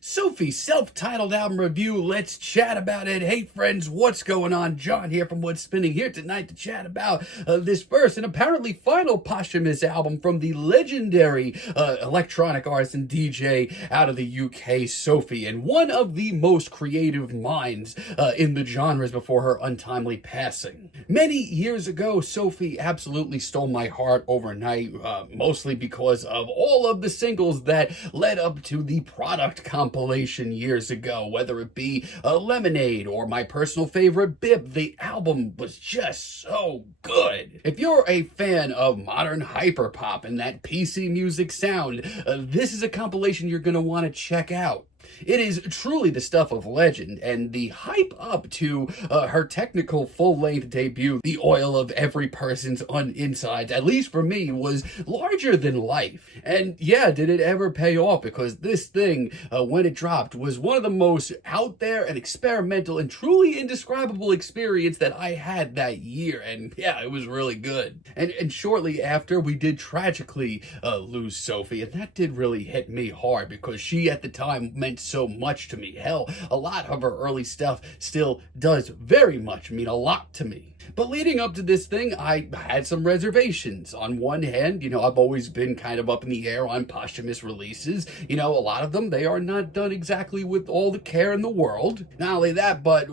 Sophie's self-titled album review. Let's chat about it. Hey friends, what's going on? John here from What's Spinning, here tonight to chat about this first and apparently final posthumous album from the legendary electronic artist and DJ out of the UK, Sophie, and one of the most creative minds in the genres before her untimely passing. Many years ago, Sophie absolutely stole my heart overnight, mostly because of all of the singles that led up to the product compilation years ago, whether it be Lemonade or my personal favorite, Bib. The album was just so good. If you're a fan of modern hyperpop and that PC music sound, this is a compilation you're going to want to check out. It is truly the stuff of legend, and the hype up to her technical full-length debut, The Oil of Every Person's Insides, at least for me, was larger than life. And yeah, did it ever pay off? Because this thing, when it dropped, was one of the most out there and experimental and truly indescribable experience that I had that year. And yeah, it was really good. And shortly after, we did tragically lose Sophie, and that did really hit me hard because she at the time meant so much to me. Hell, a lot of her early stuff still does very much mean a lot to me. But leading up to this thing, I had some reservations. On one hand, I've always been kind of up in the air on posthumous releases. A lot of them, they are not done exactly with all the care in the world. Not only that, but,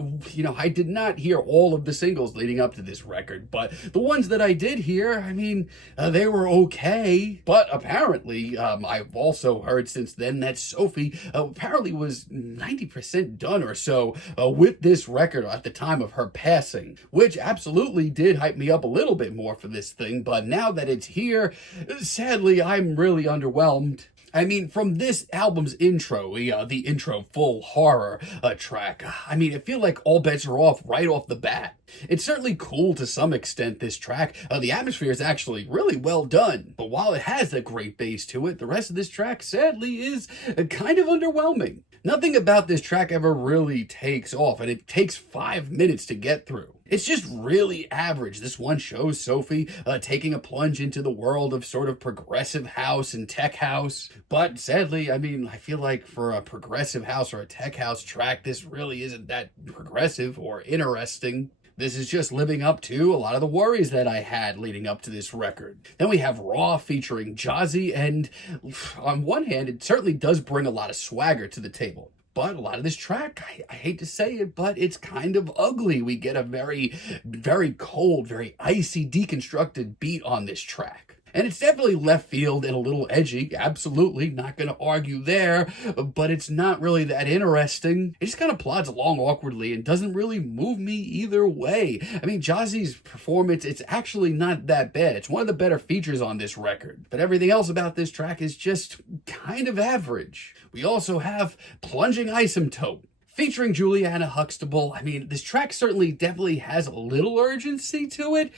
I did not hear all of the singles leading up to this record. But the ones that I did hear, they were okay. But apparently, I've also heard since then that Sophie apparently was 90% done or so with this record at the time of her passing, which absolutely did hype me up a little bit more for this thing. But now that it's here, sadly, I'm really underwhelmed. From this album's intro, the intro full horror track, I feel like all bets are off right off the bat. It's certainly cool to some extent, this track. The atmosphere is actually really well done. But while it has a great bass to it, the rest of this track, sadly, is kind of underwhelming. Nothing about this track ever really takes off, and it takes 5 minutes to get through. It's just really average. This one shows Sophie taking a plunge into the world of sort of progressive house and tech house. But sadly, I feel like for a progressive house or a tech house track, this really isn't that progressive or interesting. This is just living up to a lot of the worries that I had leading up to this record. Then we have Raw featuring Jazzy, and on one hand, it certainly does bring a lot of swagger to the table. But a lot of this track, I hate to say it, but it's kind of ugly. We get a very, very cold, very icy, deconstructed beat on this track. And it's definitely left field and a little edgy, absolutely, not going to argue there, but it's not really that interesting. It just kind of plods along awkwardly and doesn't really move me either way. Jazzy's performance, it's actually not that bad. It's one of the better features on this record, but everything else about this track is just kind of average. We also have Plunging Asymptote featuring Juliana Huxtable. This track certainly definitely has a little urgency to it,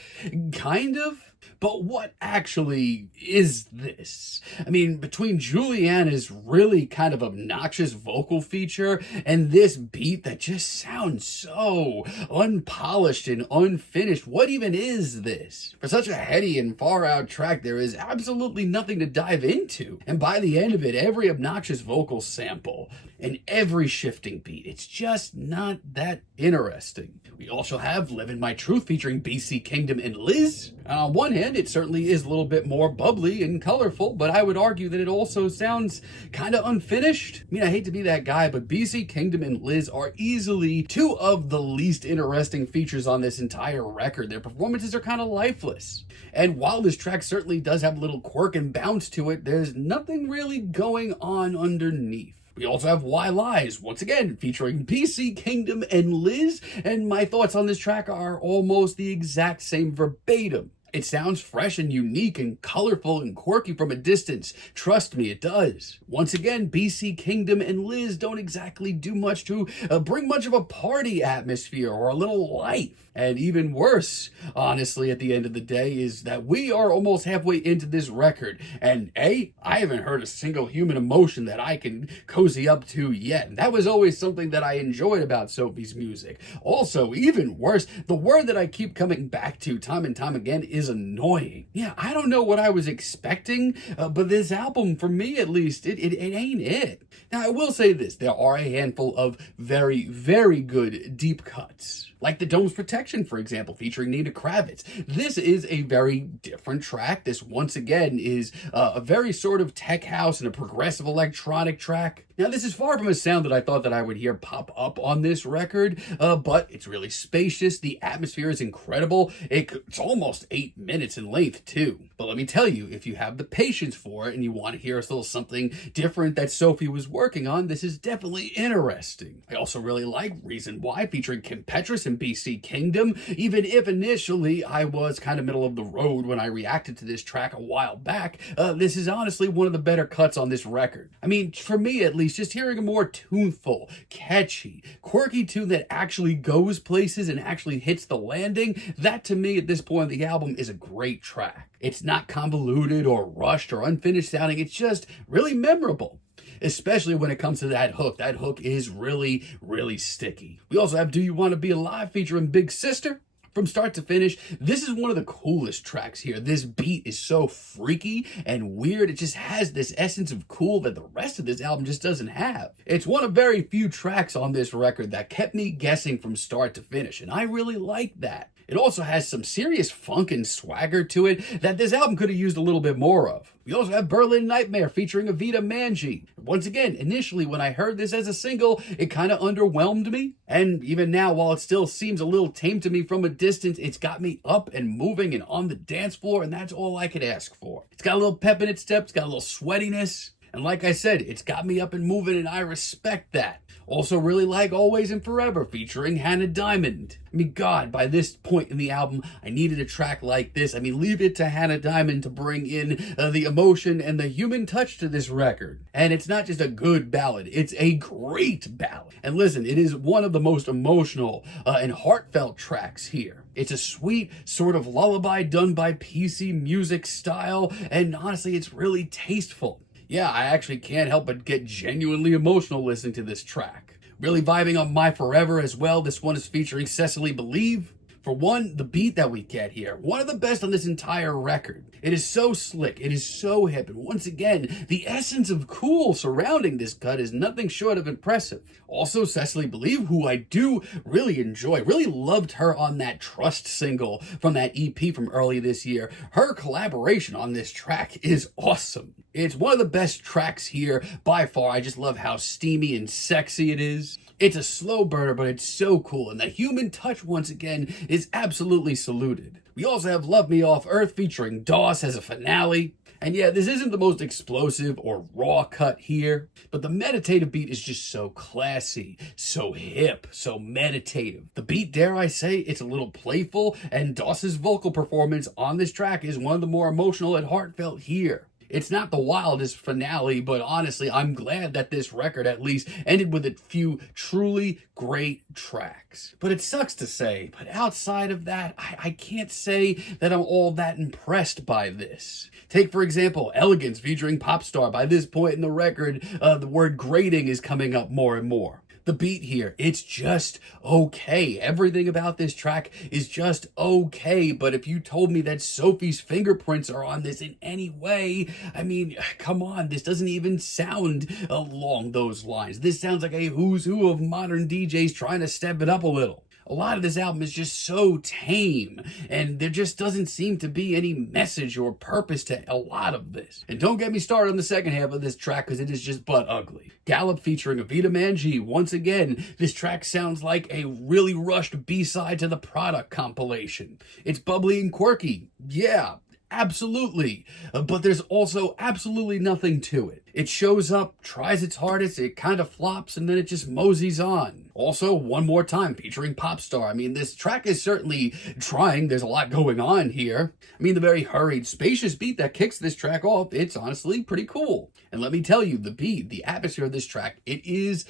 kind of. But what actually is this? Between Juliana's really kind of obnoxious vocal feature and this beat that just sounds so unpolished and unfinished, what even is this? For such a heady and far out track, there is absolutely nothing to dive into. And by the end of it, every obnoxious vocal sample and every shifting beat, it's just not that interesting. We also have Living My Truth featuring BC Kingdom and Liz. On one hand, it certainly is a little bit more bubbly and colorful, but I would argue that it also sounds kind of unfinished. I hate to be that guy, but BC Kingdom and Liz are easily two of the least interesting features on this entire record. Their performances are kind of lifeless. And while this track certainly does have a little quirk and bounce to it, there's nothing really going on underneath. We also have Why Lies, once again, featuring PC Kingdom and Liz, and my thoughts on this track are almost the exact same verbatim. It sounds fresh and unique and colorful and quirky from a distance. Trust me, it does. Once again, BC Kingdom and Liz don't exactly do much to bring much of a party atmosphere or a little life. And even worse, honestly, at the end of the day, is that we are almost halfway into this record. And I haven't heard a single human emotion that I can cozy up to yet. And that was always something that I enjoyed about Sophie's music. Also, even worse, the word that I keep coming back to time and time again is is annoying. Yeah, I don't know what I was expecting, but this album, for me at least, it ain't it. Now, I will say this. There are a handful of very, very good deep cuts. Like the Dome's Protection, for example, featuring Nina Kravitz. This is a very different track. This, once again, is a very sort of tech house and a progressive electronic track. Now, this is far from a sound that I thought that I would hear pop up on this record, but it's really spacious. The atmosphere is incredible. It's almost 8 minutes in length, too. But let me tell you, if you have the patience for it and you want to hear a little something different that Sophie was working on, this is definitely interesting. I also really like Reason Why, featuring Kim Petras and BC Kingdom, even if initially I was kind of middle of the road when I reacted to this track a while back. This is honestly one of the better cuts on this record. I mean, for me at least, just hearing a more tuneful, catchy, quirky tune that actually goes places and actually hits the landing, that to me at this point of the album is a great track. It's not convoluted or rushed or unfinished sounding, it's just really memorable. Especially when it comes to that hook. That hook is really, really sticky. We also have Do You Want to Be Alive featuring Big Sister. From start to finish, this is one of the coolest tracks here. This beat is so freaky and weird. It just has this essence of cool that the rest of this album just doesn't have. It's one of very few tracks on this record that kept me guessing from start to finish, and I really like that. It also has some serious funk and swagger to it that this album could have used a little bit more of. We also have Berlin Nightmare featuring Avita Manji. Once again, initially when I heard this as a single, it kind of underwhelmed me. And even now, while it still seems a little tame to me from a distance, it's got me up and moving and on the dance floor, and that's all I could ask for. It's got a little pep in its step, it's got a little sweatiness. And like I said, it's got me up and moving, and I respect that. Also really like Always and Forever featuring Hannah Diamond. I mean, God, by this point in the album, I needed a track like this. I mean, leave it to Hannah Diamond to bring in the emotion and the human touch to this record. And it's not just a good ballad, it's a great ballad. And listen, it is one of the most emotional and heartfelt tracks here. It's a sweet sort of lullaby done by PC music style, and honestly, it's really tasteful. Yeah, I actually can't help but get genuinely emotional listening to this track. Really vibing on My Forever as well. This one is featuring Cecily Believe. For one, the beat that we get here, one of the best on this entire record. It is so slick, it is so hip, and once again, the essence of cool surrounding this cut is nothing short of impressive. Also, Cecily Believe, who I do really enjoy, really loved her on that Trust single from that EP from early this year. Her collaboration on this track is awesome. It's one of the best tracks here by far. I just love how steamy and sexy it is. It's a slow burner, but it's so cool, and the human touch, once again, is absolutely saluted. We also have Love Me Off Earth featuring Doss as a finale. And yeah, this isn't the most explosive or raw cut here, but the meditative beat is just so classy, so hip, so meditative. The beat, dare I say, it's a little playful, and Doss's vocal performance on this track is one of the more emotional and heartfelt here. It's not the wildest finale, but honestly, I'm glad that this record at least ended with a few truly great tracks. But it sucks to say, but outside of that, I can't say that I'm all that impressed by this. Take, for example, Elegance featuring Popstar. By this point in the record, the word grading is coming up more and more. The beat here, it's just okay. Everything about this track is just okay, but if you told me that Sophie's fingerprints are on this in any way, I mean, come on, this doesn't even sound along those lines. This sounds like a who's who of modern DJs trying to step it up a little. A lot of this album is just so tame, and there just doesn't seem to be any message or purpose to a lot of this. And don't get me started on the second half of this track, because it is just butt ugly. Gallop featuring Avita Manji. Once again, this track sounds like a really rushed B-side to the Product compilation. It's bubbly and quirky. Yeah, absolutely. But there's also absolutely nothing to it. It shows up, tries its hardest, it kind of flops, and then it just moseys on. Also, One More Time featuring Popstar. I mean, this track is certainly trying. There's a lot going on here. I mean, the very hurried, spacious beat that kicks this track off, it's honestly pretty cool. And let me tell you, the beat, the atmosphere of this track, it is,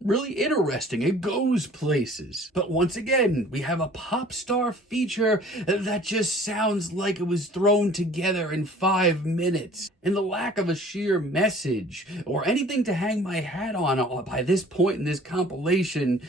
really interesting. It goes places. But once again, we have a Popstar feature that just sounds like it was thrown together in 5 minutes. And the lack of a sheer message or anything to hang my hat on by this point in this compilation and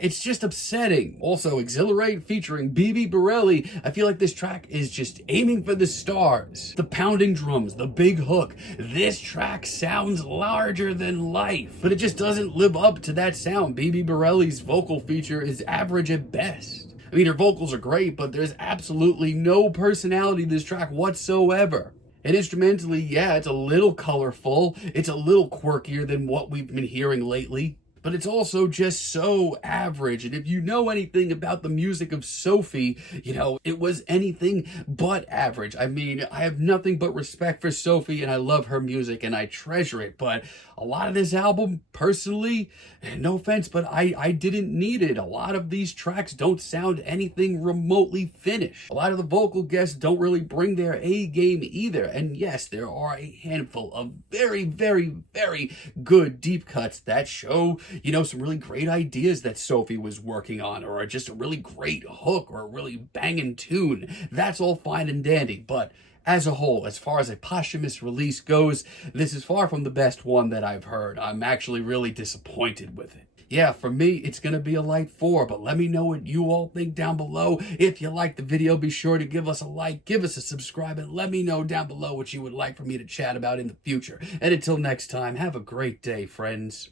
it's just upsetting. Also, Exhilarate featuring BB Borelli. I feel like this track is just aiming for the stars. The pounding drums, the big hook. This track sounds larger than life, but it just doesn't live up to that sound. BB Borelli's vocal feature is average at best. I mean, her vocals are great, but there's absolutely no personality to this track whatsoever. And instrumentally, yeah, it's a little colorful. It's a little quirkier than what we've been hearing lately. But it's also just so average. And if you know anything about the music of SOPHIE, you know, it was anything but average. I mean, I have nothing but respect for SOPHIE, and I love her music, and I treasure it. But a lot of this album, personally, no offense, but I didn't need it. A lot of these tracks don't sound anything remotely finished. A lot of the vocal guests don't really bring their A game either. And yes, there are a handful of very, very, very good deep cuts that show, you know, some really great ideas that SOPHIE was working on, or just a really great hook, or a really banging tune. That's all fine and dandy, but as a whole, as far as a posthumous release goes, this is far from the best one that I've heard. I'm actually really disappointed with it. Yeah, for me, it's going to be a light 4, but let me know what you all think down below. If you liked the video, be sure to give us a like, give us a subscribe, and let me know down below what you would like for me to chat about in the future. And until next time, have a great day, friends.